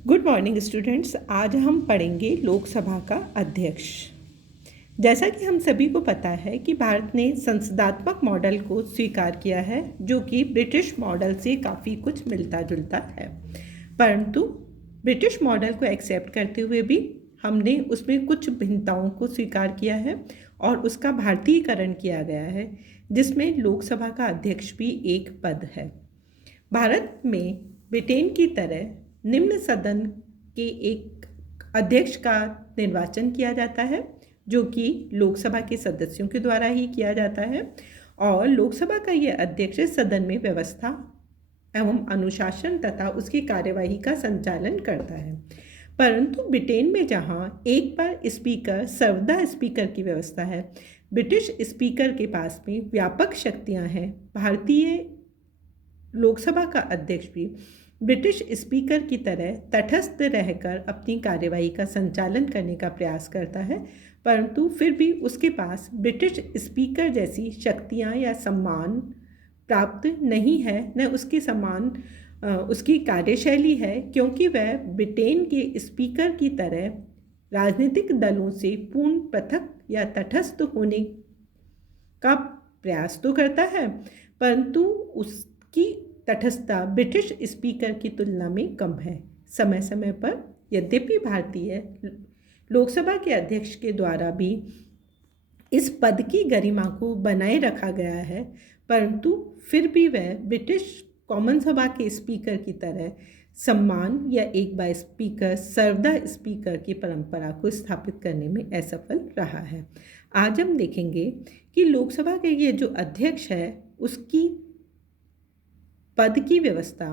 Good morning students. आज हम पढ़ेंगे लोकसभा का अध्यक्ष। जैसा कि हम सभी को पता है कि भारत ने संसदात्मक मॉडल को स्वीकार किया है, जो कि ब्रिटिश मॉडल से काफ़ी कुछ मिलता जुलता है। परंतु ब्रिटिश मॉडल को एक्सेप्ट करते हुए भी हमने उसमें कुछ भिन्नताओं को स्वीकार किया है और उसका भारतीयकरण किया गया है, जिसमें लोकसभा का अध्यक्ष भी एक पद है। भारत में ब्रिटेन की तरह निम्न सदन के एक अध्यक्ष का निर्वाचन किया जाता है, जो कि लोकसभा के सदस्यों के द्वारा ही किया जाता है। और लोकसभा का यह अध्यक्ष सदन में व्यवस्था एवं अनुशासन तथा उसकी कार्यवाही का संचालन करता है। परंतु ब्रिटेन में जहाँ एक बार स्पीकर सर्वदा स्पीकर की व्यवस्था है, ब्रिटिश स्पीकर के पास में व्यापक शक्तियाँ हैं। भारतीय लोकसभा का अध्यक्ष भी ब्रिटिश स्पीकर की तरह तटस्थ रहकर अपनी कार्यवाही का संचालन करने का प्रयास करता है, परंतु फिर भी उसके पास ब्रिटिश स्पीकर जैसी शक्तियां या सम्मान प्राप्त नहीं है, न उसके समान उसकी कार्यशैली है, क्योंकि वह ब्रिटेन के स्पीकर की तरह राजनीतिक दलों से पूर्ण पृथक या तटस्थ होने का प्रयास तो करता है, परंतु उसकी तटस्थता ब्रिटिश स्पीकर की तुलना में कम है। समय समय पर यद्यपि भारतीय लोकसभा के अध्यक्ष के द्वारा भी इस पद की गरिमा को बनाए रखा गया है, परंतु फिर भी वह ब्रिटिश कॉमन सभा के स्पीकर की तरह सम्मान या एक बार स्पीकर सर्वदा स्पीकर की परंपरा को स्थापित करने में असफल रहा है। आज हम देखेंगे कि लोकसभा के ये जो अध्यक्ष है उसकी पद की व्यवस्था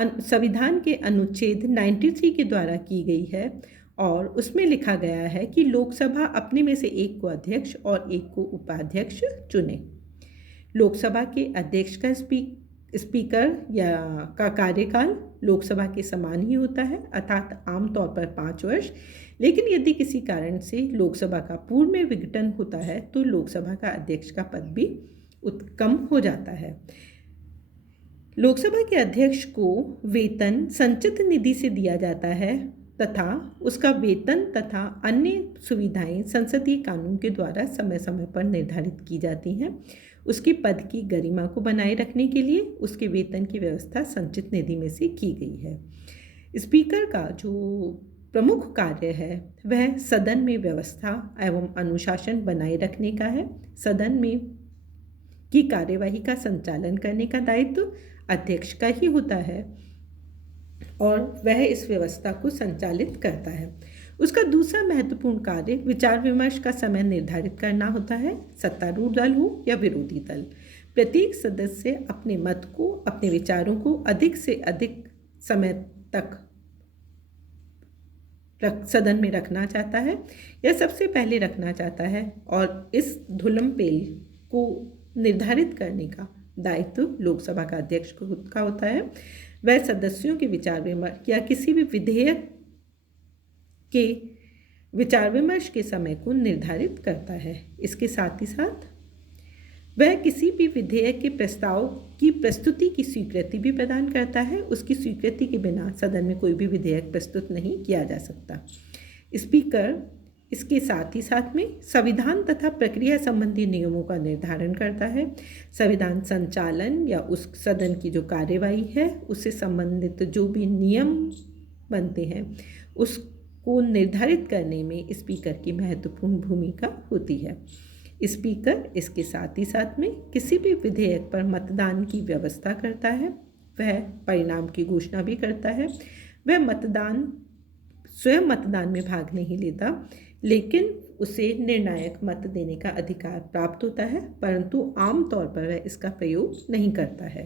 संविधान के अनुच्छेद 93 के द्वारा की गई है, और उसमें लिखा गया है कि लोकसभा अपने में से एक को अध्यक्ष और एक को उपाध्यक्ष चुने। लोकसभा के अध्यक्ष का स्पीकर या का कार्यकाल लोकसभा के समान ही होता है, अर्थात आमतौर पर 5 वर्ष। लेकिन यदि किसी कारण से लोकसभा का पूर्व में विघटन होता है तो लोकसभा का अध्यक्ष का पद भी कम हो जाता है। लोकसभा के अध्यक्ष को वेतन संचित निधि से दिया जाता है तथा उसका वेतन तथा अन्य सुविधाएं संसदीय कानून के द्वारा समय समय पर निर्धारित की जाती हैं। उसके पद की गरिमा को बनाए रखने के लिए उसके वेतन की व्यवस्था संचित निधि में से की गई है। स्पीकर का जो प्रमुख कार्य है वह सदन में व्यवस्था एवं अनुशासन बनाए रखने का है। सदन में की कार्यवाही का संचालन करने का दायित्व अध्यक्ष का ही होता है और वह इस व्यवस्था को संचालित करता है। उसका दूसरा महत्वपूर्ण कार्य विचार विमर्श का समय निर्धारित करना होता है। सत्तारूढ़ दल हो या विरोधी दल, प्रत्येक सदस्य अपने मत को, अपने विचारों को अधिक से अधिक समय तक सदन में रखना चाहता है या सबसे पहले रखना चाहता है, और इस धुलमपेल को निर्धारित करने का दायित्व लोकसभा का अध्यक्ष का होता है। वह सदस्यों के विचार विमर्श या किसी भी विधेयक के विचार विमर्श के समय को निर्धारित करता है। इसके साथ ही साथ वह किसी भी विधेयक के प्रस्ताव की प्रस्तुति की स्वीकृति भी प्रदान करता है। उसकी स्वीकृति के बिना सदन में कोई भी विधेयक प्रस्तुत नहीं किया जा सकता। स्पीकर इसके साथ ही साथ में संविधान तथा प्रक्रिया संबंधी नियमों का निर्धारण करता है। संविधान संचालन या उस सदन की जो कार्यवाही है उससे संबंधित जो भी नियम बनते हैं उसको निर्धारित करने में स्पीकर की महत्वपूर्ण भूमिका होती है। स्पीकर इसके साथ ही साथ में किसी भी विधेयक पर मतदान की व्यवस्था करता है। वह परिणाम की घोषणा भी करता है। वह स्वयं मतदान में भाग नहीं लेता, लेकिन उसे निर्णायक मत देने का अधिकार प्राप्त होता है, परंतु आमतौर पर वह इसका प्रयोग नहीं करता है,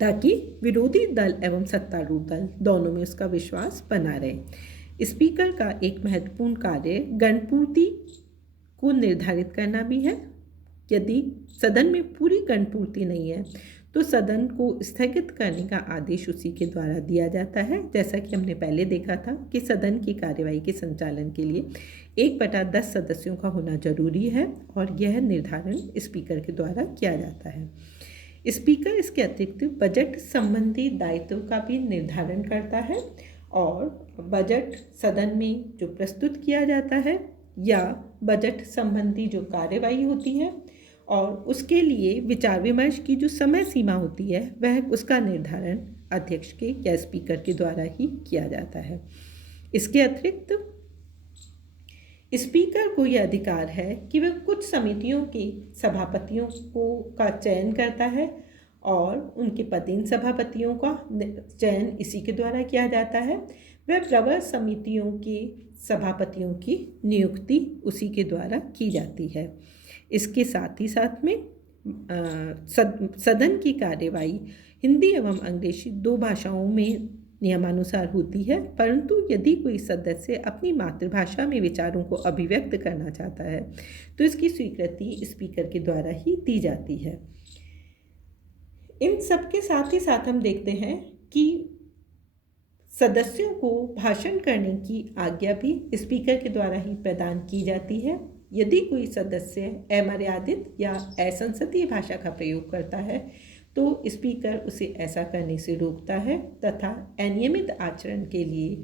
ताकि विरोधी दल एवं सत्तारूढ़ दल दोनों में उसका विश्वास बना रहे। स्पीकर का एक महत्वपूर्ण कार्य गणपूर्ति को निर्धारित करना भी है। यदि सदन में पूरी गणपूर्ति नहीं है तो सदन को स्थगित करने का आदेश उसी के द्वारा दिया जाता है। जैसा कि हमने पहले देखा था कि सदन की कार्यवाही के संचालन के लिए 1/10 सदस्यों का होना जरूरी है और यह निर्धारण स्पीकर के द्वारा किया जाता है। स्पीकर इसके अतिरिक्त बजट संबंधी दायित्व का भी निर्धारण करता है और बजट सदन में जो प्रस्तुत किया जाता है या बजट संबंधी जो कार्यवाही होती है और उसके लिए विचार विमर्श की जो समय सीमा होती है वह उसका निर्धारण अध्यक्ष के या स्पीकर के द्वारा ही किया जाता है। इसके अतिरिक्त स्पीकर को यह अधिकार है कि वह कुछ समितियों के सभापतियों का चयन करता है और उनके पदेन सभापतियों का चयन इसी के द्वारा किया जाता है। वह प्रवर समितियों के सभापतियों की नियुक्ति उसी के द्वारा की जाती है। इसके साथ ही साथ में सदन की कार्यवाही हिंदी एवं अंग्रेजी 2 भाषाओं में नियमानुसार होती है, परंतु यदि कोई सदस्य अपनी मातृभाषा में विचारों को अभिव्यक्त करना चाहता है तो इसकी स्वीकृति स्पीकर के द्वारा ही दी जाती है। इन सब के साथ ही साथ हम देखते हैं कि सदस्यों को भाषण करने की आज्ञा भी स्पीकर के द्वारा ही प्रदान की जाती है। यदि कोई सदस्य अमर्यादित या असंसदीय भाषा का प्रयोग करता है तो स्पीकर उसे ऐसा करने से रोकता है तथा अनियमित आचरण के लिए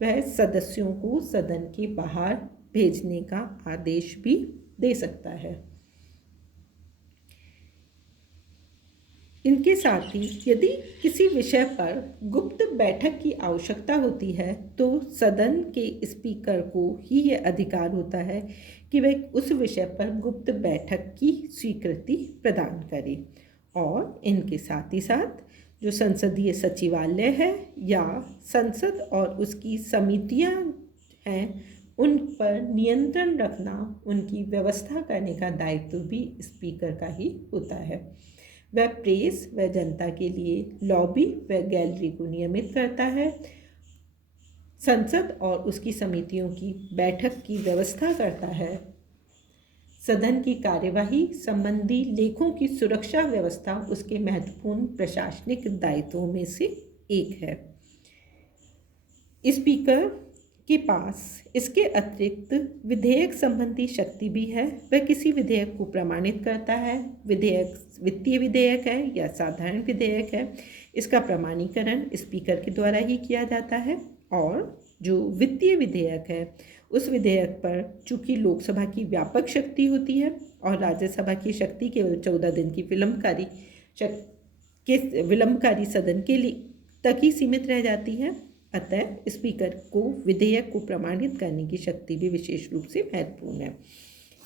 वह सदस्यों को सदन के बाहर भेजने का आदेश भी दे सकता है। इनके साथ ही यदि किसी विषय पर गुप्त बैठक की आवश्यकता होती है तो सदन के स्पीकर को ही यह अधिकार होता है कि वह उस विषय पर गुप्त बैठक की स्वीकृति प्रदान करे। और इनके साथ ही साथ जो संसदीय सचिवालय है या संसद और उसकी समितियां हैं उन पर नियंत्रण रखना, उनकी व्यवस्था करने का दायित्व भी स्पीकर का ही होता है। वह प्रेस व जनता के लिए लॉबी व गैलरी को नियमित करता है, संसद और उसकी समितियों की बैठक की व्यवस्था करता है, सदन की कार्यवाही संबंधी लेखों की सुरक्षा व्यवस्था उसके महत्वपूर्ण प्रशासनिक दायित्वों में से एक है। स्पीकर के पास इसके अतिरिक्त विधेयक संबंधी शक्ति भी है। वह किसी विधेयक को प्रमाणित करता है। विधेयक वित्तीय विधेयक है या साधारण विधेयक है, इसका प्रमाणीकरण स्पीकर के द्वारा ही किया जाता है। और जो वित्तीय विधेयक है उस विधेयक पर चूंकि लोकसभा की व्यापक शक्ति होती है और राज्यसभा की शक्ति केवल 14 दिन की विलंबकारी सदन के लिए तक ही सीमित रह जाती है, अतः स्पीकर को विधेयक को प्रमाणित करने की शक्ति भी विशेष रूप से महत्वपूर्ण है।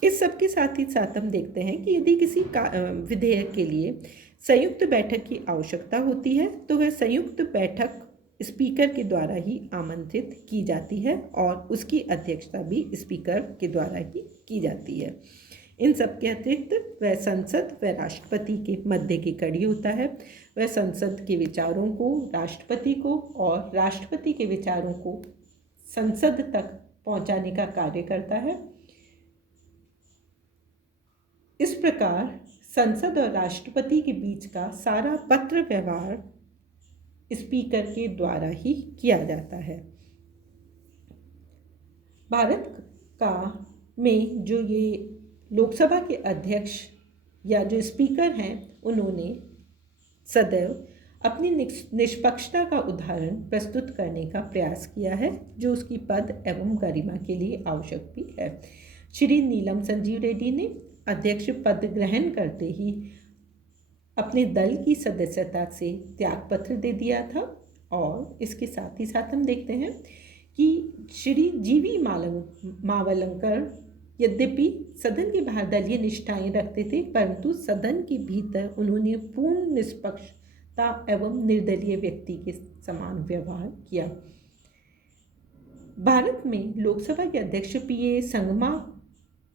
इस सब के साथ ही साथ हम देखते हैं कि यदि किसी विधेयक के लिए संयुक्त बैठक की आवश्यकता होती है तो वह संयुक्त बैठक स्पीकर के द्वारा ही आमंत्रित की जाती है और उसकी अध्यक्षता भी स्पीकर के द्वारा ही की जाती है। इन सब के अतिरिक्त वह संसद व राष्ट्रपति के मध्य की कड़ी होता है। वह संसद के विचारों को राष्ट्रपति को और राष्ट्रपति के विचारों को संसद तक पहुंचाने का कार्य करता है। इस प्रकार संसद और राष्ट्रपति के बीच का सारा पत्र व्यवहार स्पीकर के द्वारा ही किया जाता है। भारत का में जो ये लोकसभा के अध्यक्ष या जो स्पीकर हैं उन्होंने सदैव अपनी निष्पक्षता का उदाहरण प्रस्तुत करने का प्रयास किया है, जो उसकी पद एवं गरिमा के लिए आवश्यक भी है। श्री नीलम संजीव रेड्डी ने अध्यक्ष पद ग्रहण करते ही अपने दल की सदस्यता से त्यागपत्र दे दिया था। और इसके साथ ही साथ हम देखते हैं कि श्री जीवी मावलंकर यद्यपि सदन के बाहर दलीय निष्ठाएं रखते थे, परंतु सदन के भीतर उन्होंने पूर्ण निष्पक्षता एवं निर्दलीय व्यक्ति के समान व्यवहार किया। भारत में लोकसभा के अध्यक्ष पीए संगमा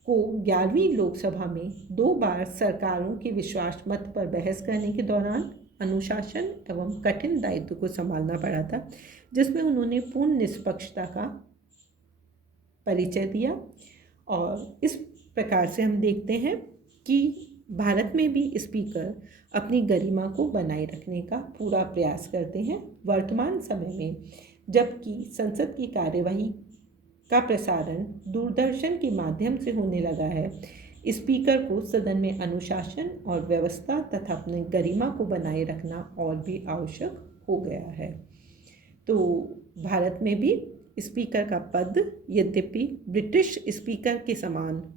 को 11वीं लोकसभा में 2 बार सरकारों के विश्वास मत पर बहस करने के दौरान अनुशासन एवं कठिन दायित्व को संभालना पड़ा था, जिसमें उन्होंने पूर्ण निष्पक्षता का परिचय दिया। और इस प्रकार से हम देखते हैं कि भारत में भी स्पीकर अपनी गरिमा को बनाए रखने का पूरा प्रयास करते हैं। वर्तमान समय में जबकि संसद की कार्यवाही का प्रसारण दूरदर्शन के माध्यम से होने लगा है, स्पीकर को सदन में अनुशासन और व्यवस्था तथा अपनी गरिमा को बनाए रखना और भी आवश्यक हो गया है। तो भारत में भी स्पीकर का पद यद्यपि ब्रिटिश स्पीकर के समान